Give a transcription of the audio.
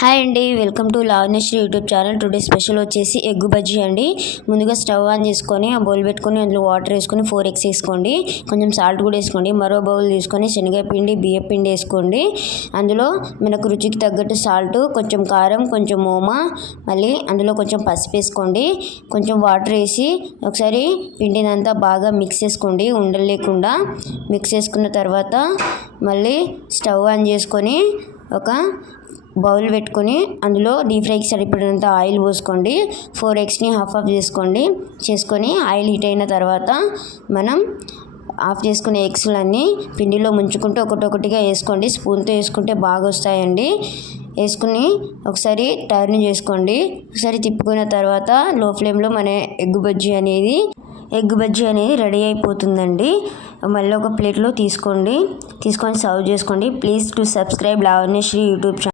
Hi అండి, welcome to Lavanyasri YouTube channel. Today special వచ్చేసి egg bajji అండి. ముందుగా స్టవ్ ఆన్ చేసుకొని ఆ బౌల్ పెట్టుకొని అందులో వాటర్ వేసుకొని 4 eggs వేసుకోండి. కొంచెం సాల్ట్ కూడా వేసుకోండి. మరో బౌల్ తీసుకొని శనగపిండి బియ్యం పిండి వేసుకోండి. అందులో మనకు రుచికి తగ్గట్టు సాల్ట్, కొంచెం కారం, కొంచెం ఓమా, మళ్ళీ అందులో కొంచెం పసుపు వేసుకోండి. కొంచెం వాటర్ వేసి ఒకసారి పిండినంతా బాగా మిక్స్ చేసుకోండి, ఉండలు లేకుండా. మిక్స్ చేసుకున్న తర్వాత మళ్ళీ స్టవ్ ఆన్ చేసుకొని ఒక బౌల్ పెట్టుకొని అందులో డీప్ ఫ్రైకి సరిపడినంత ఆయిల్ పోసుకోండి. 4 eggsని హాఫ్ చేసుకొని ఆయిల్ హీట్ అయిన తర్వాత మనం ఆఫ్ చేసుకునే ఎగ్స్లన్నీ పిండిలో ముంచుకుంటూ ఒకటొకటిగా వేసుకోండి. స్పూన్తో వేసుకుంటే బాగా వస్తాయండి. వేసుకుని ఒకసారి టర్న్ చేసుకోండి. ఒకసారి తిప్పుకున్న తర్వాత లో ఫ్లేమ్లో మన ఎగ్ బజ్జీ అనేది రెడీ అయిపోతుందండి. మళ్ళీ ఒక ప్లేట్లో తీసుకొని సర్వ్ చేసుకోండి. Please to subscribe Lavanyasri YouTube channel.